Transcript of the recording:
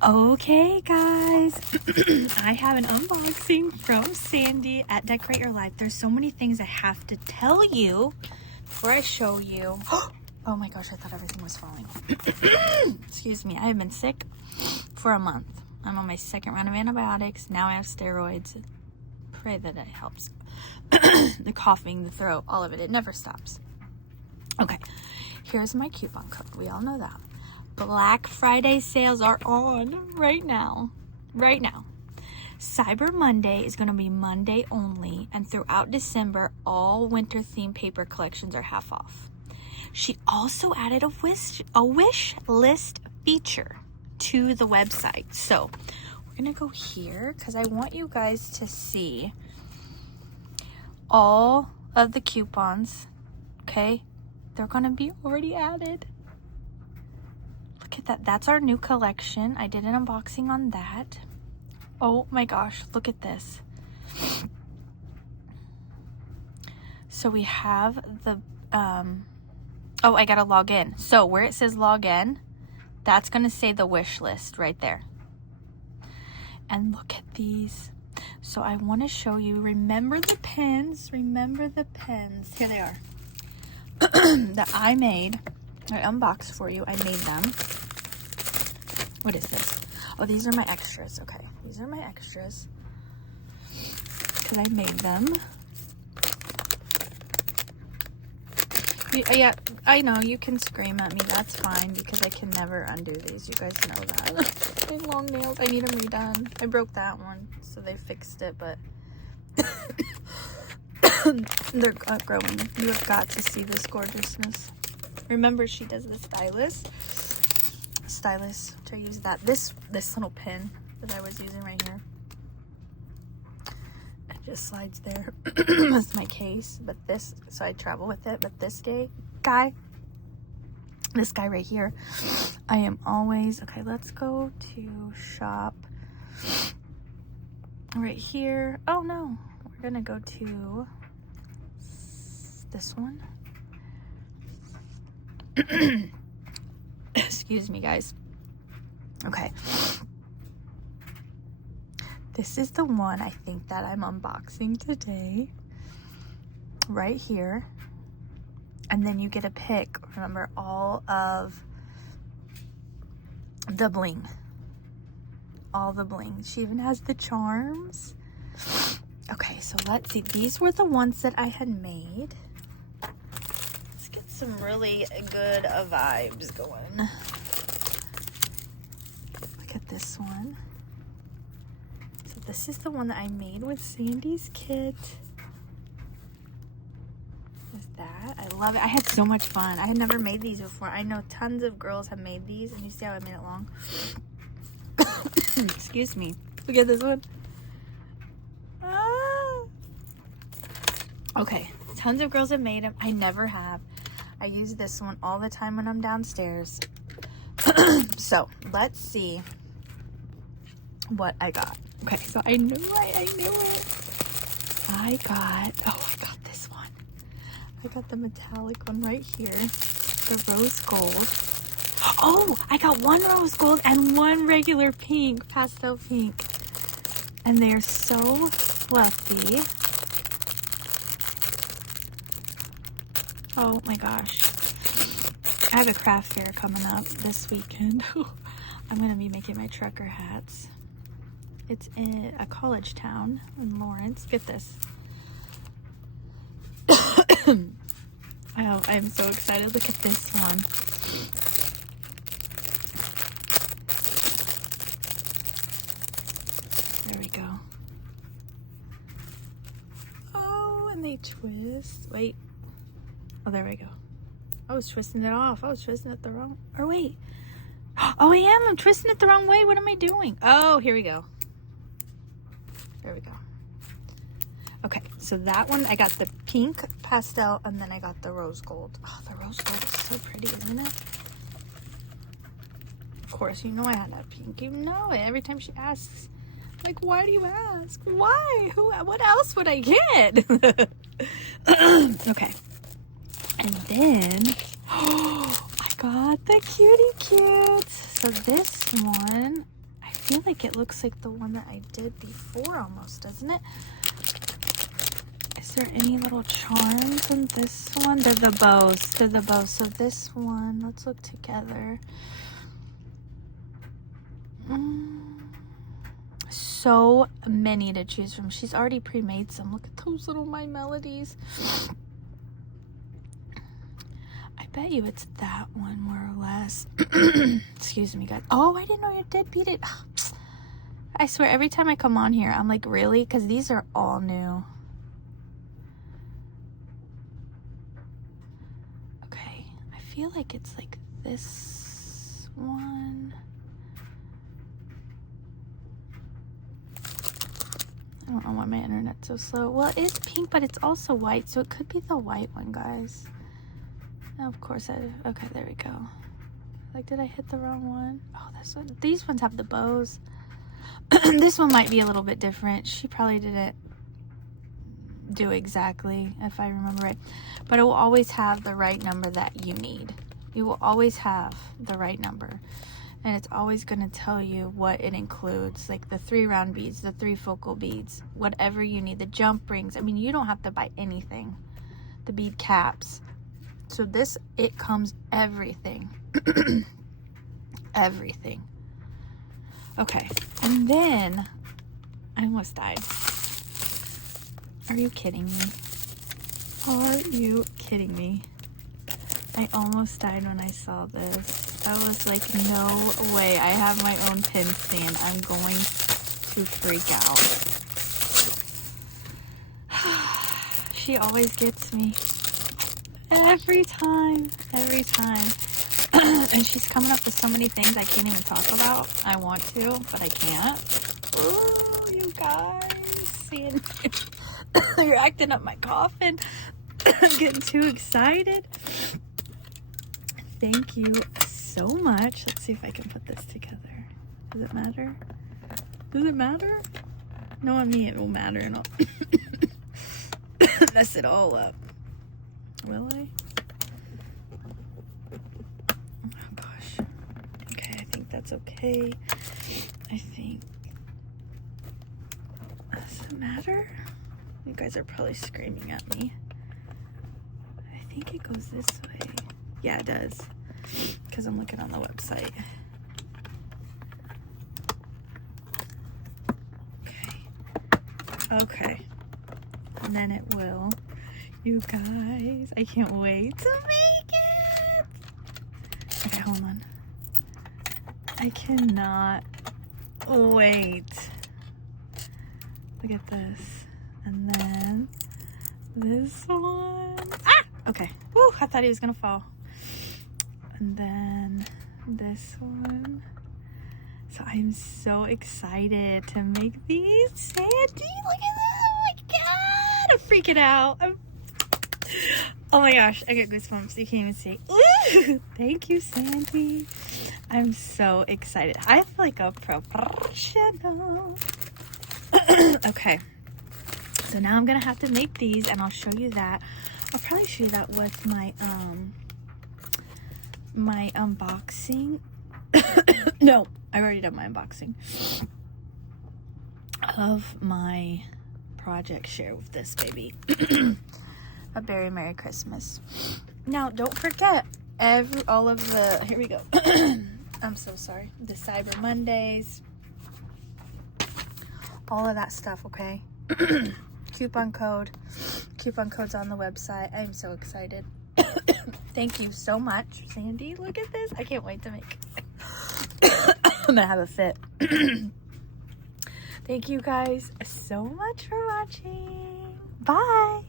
Okay guys, I have an unboxing from Sandy at Decorate Your Life. There's so many things I have to tell you before I show you. Oh my gosh, I thought everything was falling. Excuse me, I have been sick for a month. I'm on my second round of antibiotics. Now I have steroids. Pray that it helps. The coughing, the throat, all of it. It never stops. Okay, here's my coupon code. We all know that. Black Friday sales are on right now. Right now. Cyber Monday is going to be Monday only, and throughout December, all winter themed paper collections are half off. She also added a wish list feature to the website. So we're going to go here because I want you guys to see all of the coupons. Okay, they're going to be already added. Look at that. That's our new collection. I did an unboxing on that. Oh my gosh, look at this. So we have the oh, I gotta log in. So where it says log in, that's gonna say the wish list right there. And look at these. So I want to show you. Remember the pens. Remember the pens. Here they are. That I made. I unboxed for you. I made them. What is this? Oh, these are my extras. Okay, these are my extras because I made them. Yeah, I know you can scream at me. That's fine because I can never undo these. You guys know that. I have long nails. I need them redone. I broke that one, so they fixed it, but they're growing. You have got to see this gorgeousness. Remember, she does the stylus, which I use that. This little pin that I was using right here. It just slides there. That's my case. But this, so I travel with it. But this guy right here, I am always, okay, let's go to shop right here. Oh no, we're gonna go to this one. Excuse me, guys. Okay. This is the one I think that I'm unboxing today. Right here. And then you get a pick. Remember all of the bling. All the bling. She even has the charms. Okay, so let's see. These were the ones that I had made. Let's get some really good vibes going. Look at this one. So this is the one that I made with Sandy's kit. Is that? I love it. I had so much fun. I had never made these before. I know tons of girls have made these, and you see how I made it long. Excuse me. Look at this one. Ah. Okay, tons of girls have made them. I never have. I use this one all the time when I'm downstairs. So let's see what I got. Okay, so I knew it. I got this one. I got the metallic one right here, the rose gold. Oh, I got one rose gold and one regular pink, pastel pink. And they're so fluffy. Oh my gosh. I have a craft fair coming up this weekend. I'm going to be making my trucker hats. It's in a college town in Lawrence. Get this. Oh, I'm so excited. Look at this one. There we go. Oh, and they twist. Wait. Oh, there we go. I was twisting it off. I was twisting it the wrong... Or wait. Oh, I am. I'm twisting it the wrong way. What am I doing? Oh, here we go. There we go. Okay, so that one, I got the pink pastel, and then I got the rose gold. Oh, the rose gold is so pretty, isn't it? Of course, you know I had that pink. You know it. Every time she asks, like, why do you ask? Why? What else would I get? Okay. And then, oh, I got the cutie cutes. So this one feel like it looks like the one that I did before almost, doesn't it? Is there any little charms in this one? They're the bows. They're the bows. So this one, let's look together. So many to choose from. She's already pre-made some. Look at those little My Melodies. I bet you it's that one more or less. Excuse me, guys. Oh, I didn't know you did beat it. I swear, every time I come on here, I'm like, really? Because these are all new. Okay, I feel like it's like this one. I don't know why my internet's so slow. Well, it is pink, but it's also white, so it could be the white one, guys. Of course, okay, there we go. Like, did I hit the wrong one? Oh, this one. These ones have the bows. This one might be a little bit different. She probably didn't do exactly, if I remember right. But it will always have the right number that you need. You will always have the right number. And it's always going to tell you what it includes. Like the 3 round beads, the 3 focal beads, whatever you need. The jump rings. I mean, you don't have to buy anything. The bead caps. So this, it comes everything. Everything. Okay. And then, I almost died. Are you kidding me? Are you kidding me? I almost died when I saw this. I was like, no way. I have my own pin stand. I'm going to freak out. She always gets me. Every time. Every time. And she's coming up with so many things I can't even talk about. I want to, but I can't. Oh, you guys. Seeing you're acting up my coffin. I'm getting too excited. Thank you so much. Let's see if I can put this together. Does it matter? Does it matter? No, on me it will matter, and I'll mess it all up. Will I? Oh gosh. Okay, I think that's okay. I think. Does it matter? You guys are probably screaming at me. I think it goes this way. Yeah, it does. Because I'm looking on the website. Okay. Okay. And then it will. You guys, I can't wait to make it. Okay, hold on. I cannot wait. Look at this. And then this one. Ah! Okay. Woo, I thought he was going to fall. And then this one. So I'm so excited to make these. Sandy, look at this. Oh my God. I'm freaking out. Oh my gosh. I get goosebumps. You can't even see. Ooh, thank you, Sandy. I'm so excited. I feel like a professional. Okay. So now I'm going to have to make these, and I'll show you that. I'll probably show you that with my my unboxing. No, I've already done my unboxing of my project share with this baby. A very Merry Christmas. Now, don't forget all of the, here we go. I'm so sorry. The Cyber Mondays. All of that stuff, okay? Coupon codes on the website. I'm so excited. Thank you so much, Sandy. Look at this. I can't wait to make. I'm gonna have a fit. Thank you guys so much for watching. Bye.